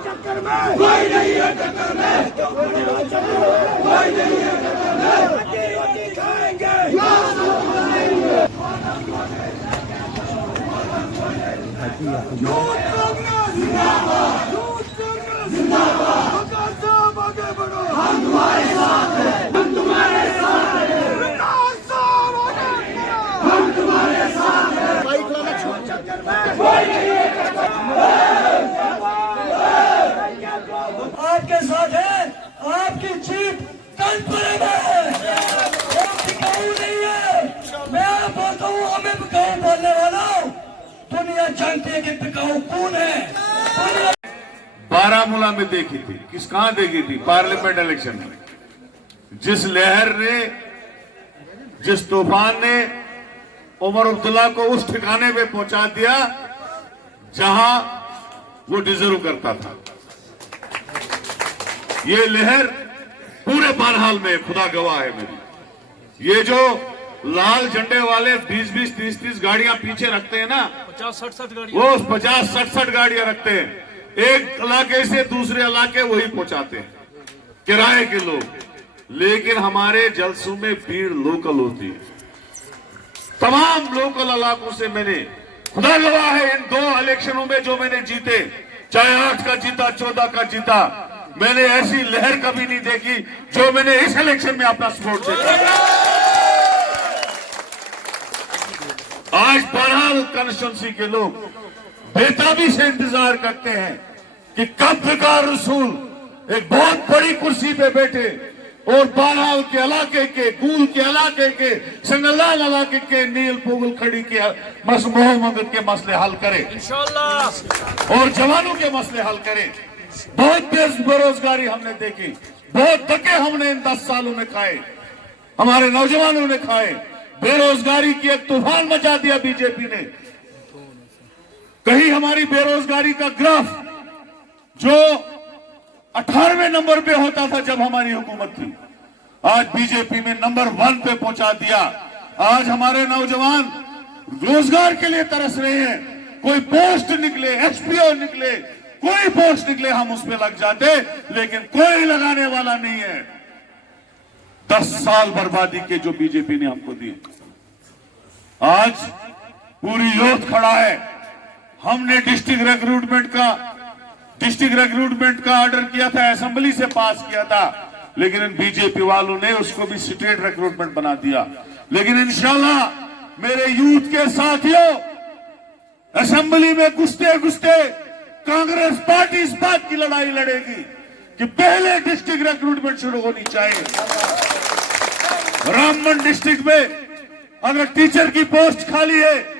चक्कर में, कोई नहीं है टक्कर में, कोई नहीं है टक्कर में, रोटी रोटी खाएंगे, यूथ कांग्रेस जिंदाबाद, यूथ कांग्रेस जिंदाबाद, विकास साहब आगे बढ़ो, हम तुम्हारे साथ हैं, हम तुम्हारे साथ हैं, विकास साहब आगे बढ़ो, हम तुम्हारे साथ हैं, बाइक वाला छोड़ चक्कर में, कोई नहीं है टक्कर में, आपके साथ है, आपकी जीत कन्फर्म है, वो टिकाऊ नहीं है, मैं बोलता हूँ हमें टिकाऊ बोलने वाला हूँ, दुनिया जानती है कि टिकाऊ कौन है। बारामूला में देखी थी, कहाँ देखी थी? पार्लियामेंट इलेक्शन में जिस लहर ने, जिस तूफान ने उमर अब्दुल्ला को उस ठिकाने पे पहुंचा दिया जहां वो डिजर्व करता था। ये लहर पूरे बहरहाल में, खुदा गवाह है मेरी, ये जो लाल झंडे वाले 20-20, 30-30 गाड़ियां पीछे रखते हैं ना, 50-60 गाड़ियां, वो 50-60 गाड़ियां रखते हैं, एक इलाके से दूसरे इलाके वही पहुंचाते हैं, किराए के लोग। लेकिन हमारे जलसों में भीड़ लोकल होती है। तमाम लोकल इलाकों से मैंने, खुदा गवाह है, इन 2 इलेक्शनों में जो मैंने जीते, चाहे 8 का जीता, 14 का जीता, मैंने ऐसी लहर कभी नहीं देखी जो मैंने इस इलेक्शन में अपना सपोर्ट देखा। आज बहरहाल कंस्टिट्यूंसी के लोग बेताबी से इंतजार करते हैं कि कब विकार रसूल एक बहुत बड़ी कुर्सी पे बैठे और बहरहाल के इलाके के, गूल के इलाके के, संगलाल इलाके के नील पुगल खड़ी के मोहम्मद के मसले हल करे इंशाल्लाह, और जवानों के मसले हल करे। बहुत बेरोजगारी हमने देखी, बहुत धक्के हमने इन 10 सालों में खाए, हमारे नौजवानों ने खाए। बेरोजगारी की एक तूफान मचा दिया बीजेपी ने। कहीं हमारी बेरोजगारी का ग्राफ जो 18वें नंबर पे होता था जब हमारी हुकूमत थी, आज बीजेपी में नंबर 1 पे पहुंचा दिया। आज हमारे नौजवान रोजगार के लिए तरस रहे हैं। कोई पोस्ट निकले, एचपीओ निकले, कोई पोस्ट निकले, हम उसमें लग जाते, लेकिन कोई लगाने वाला नहीं है। 10 साल बर्बादी के जो बीजेपी ने हमको दी, आज पूरी यूथ खड़ा है। हमने डिस्ट्रिक्ट रिक्रूटमेंट का ऑर्डर किया था, असेंबली से पास किया था, लेकिन इन बीजेपी वालों ने उसको भी स्टेट रिक्रूटमेंट बना दिया। लेकिन इंशाल्लाह मेरे यूथ के साथियों, असेंबली में घुसते घुसते कांग्रेस पार्टी इस बात की लड़ाई लड़ेगी कि पहले डिस्ट्रिक्ट रिक्रूटमेंट शुरू होनी चाहिए। रामबन डिस्ट्रिक्ट में अगर टीचर की पोस्ट खाली है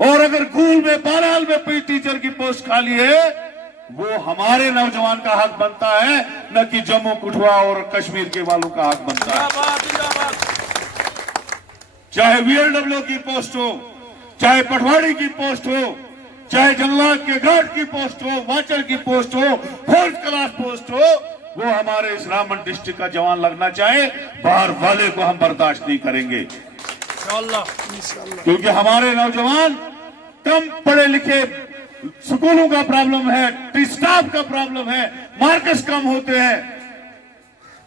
और अगर गूल में, बहरहाल में टीचर की पोस्ट खाली है, वो हमारे नौजवान का हक बनता है, न कि जम्मू कठुआ और कश्मीर के वालों का हक बनता है। चाहे वीएलडब्ल्यू की पोस्ट हो, चाहे पटवारी की पोस्ट हो, चाहे जंगलात के गार्ड की पोस्ट हो, वाचर की पोस्ट हो, 4th क्लास पोस्ट हो, वो हमारे इस रामबन डिस्ट्रिक्ट का जवान लगना चाहे, बाहर वाले को हम बर्दाश्त नहीं करेंगे। क्योंकि हमारे नौजवान कम पढ़े लिखे, स्कूलों का प्रॉब्लम है, स्टाफ का प्रॉब्लम है, मार्क्स कम होते हैं,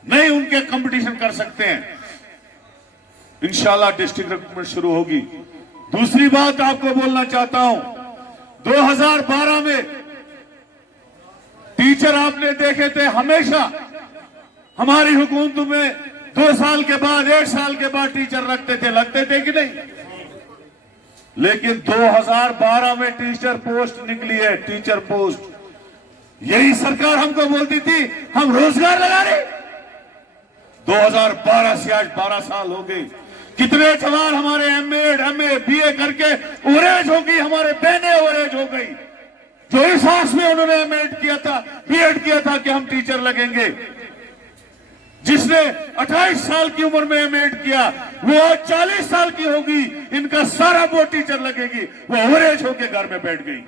नहीं उनके कंपटीशन कर सकते हैं। इंशाल्लाह डिस्ट्रिक्ट रिक्रूटमेंट शुरू होगी। दूसरी बात आपको बोलना चाहता हूं, 2012 में टीचर आपने देखे थे, हमेशा हमारी हुकूमत में 2 साल के बाद, 1 साल के बाद टीचर रखते थे, लगते थे कि नहीं? लेकिन 2012 में टीचर पोस्ट निकली है, टीचर पोस्ट। यही सरकार हमको बोलती थी हम रोजगार लगा रहे। 2012 से आज 12 साल हो गए। कितने जवान हमारे एमएड, एमए, बीए करके ओवरेज हो गई, हमारे बहनें ओवरेज हो गई, जो इस आस में उन्होंने एमएड किया था, बीएड किया था कि हम टीचर लगेंगे। जिसने 28 साल की उम्र में एमएड किया, वो आज 40 साल की होगी, इनका सारा वो टीचर लगेगी, वो ओवरेज होके घर में बैठ गई।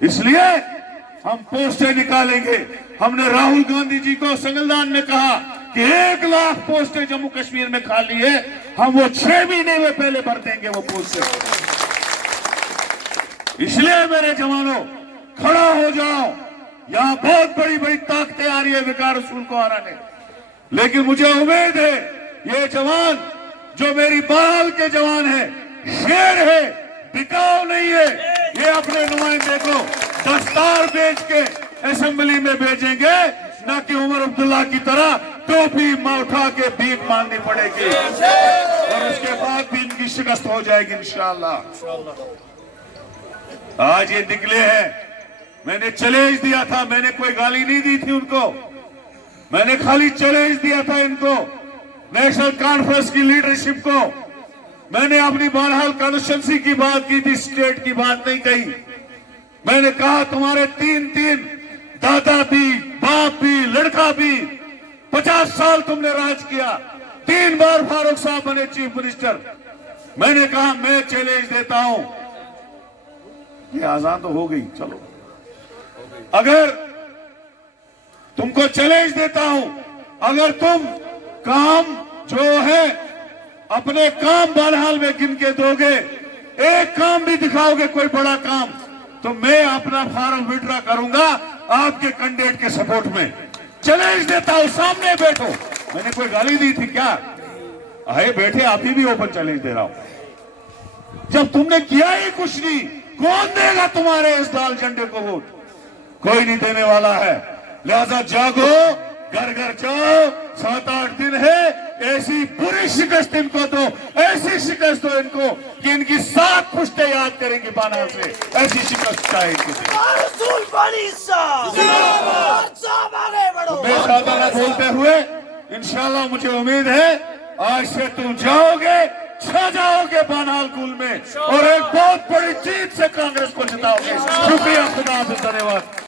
इसलिए हम पोस्टें निकालेंगे। हमने राहुल गांधी जी को, संगलदान ने कहा कि 1 लाख पोस्टें जम्मू कश्मीर में खाली है, हम वो 6 महीने में पहले भर देंगे वो पोस्टें। इसलिए मेरे जवानों, खड़ा हो जाओ। यहाँ बहुत बड़ी बड़ी ताकतें आ रही है विकार रसूल को हराने, लेकिन मुझे उम्मीद है ये जवान जो मेरी बहाल के जवान है, शेर है, बिकाऊ नहीं है। ये अपने नुमाइंदे को दस्तार बेच के असेंबली में भेजेंगे, ना कि उमर अब्दुल्ला की तरह टोपी उठा के भीख मांगनी पड़ेगी और उसके बाद भी इनकी शिकस्त हो जाएगी इंशाअल्लाह। आज ये निकले हैं, मैंने चैलेंज दिया था, मैंने कोई गाली नहीं दी थी उनको, मैंने खाली चैलेंज दिया था इनको, नेशनल कॉन्फ्रेंस की लीडरशिप को। मैंने अपनी बहरहाल कॉन्स्टिट्यूंसी की बात की थी, स्टेट की बात नहीं कही। मैंने कहा तुम्हारे तीन दादा भी, बाप भी, लड़का भी, 50 साल तुमने राज किया, 3 बार फारूक साहब बने चीफ मिनिस्टर। मैंने कहा मैं चैलेंज देता हूं, ये आजान तो हो गई, चलो अगर तुमको चैलेंज देता हूं, अगर तुम काम जो है अपने काम बहरहाल में गिन के दोगे, एक काम भी दिखाओगे कोई बड़ा काम, तो मैं अपना फार्म विड्रॉ करूंगा आपके कैंडिडेट के सपोर्ट में। चैलेंज देता हूं, सामने बैठो। मैंने कोई गाली दी थी क्या? आए बैठे, आप ही भी ओपन चैलेंज दे रहा हूं। जब तुमने किया ही कुछ नहीं, कौन देगा तुम्हारे इस लाल झंडे को वोट? कोई नहीं देने वाला है। लिहाजा जागो, घर घर जाओ, 7-8 दिन है, ऐसी बुरी शिकस्त इनको दो, ऐसी शिकस्त दो इनको कि इनकी 7 पुश्तें याद करेंगी बाना से। ऐसी शिकस्त चाहिए बेसादाना बोलते हुए इंशाल्लाह मुझे उम्मीद है आज से तुम जाओगे, छा जाओगे बानहाल कुल में और एक बहुत बड़ी जीत से कांग्रेस को जिताओगे। शुक्रिया, खुदा हाफिज़, धन्यवाद।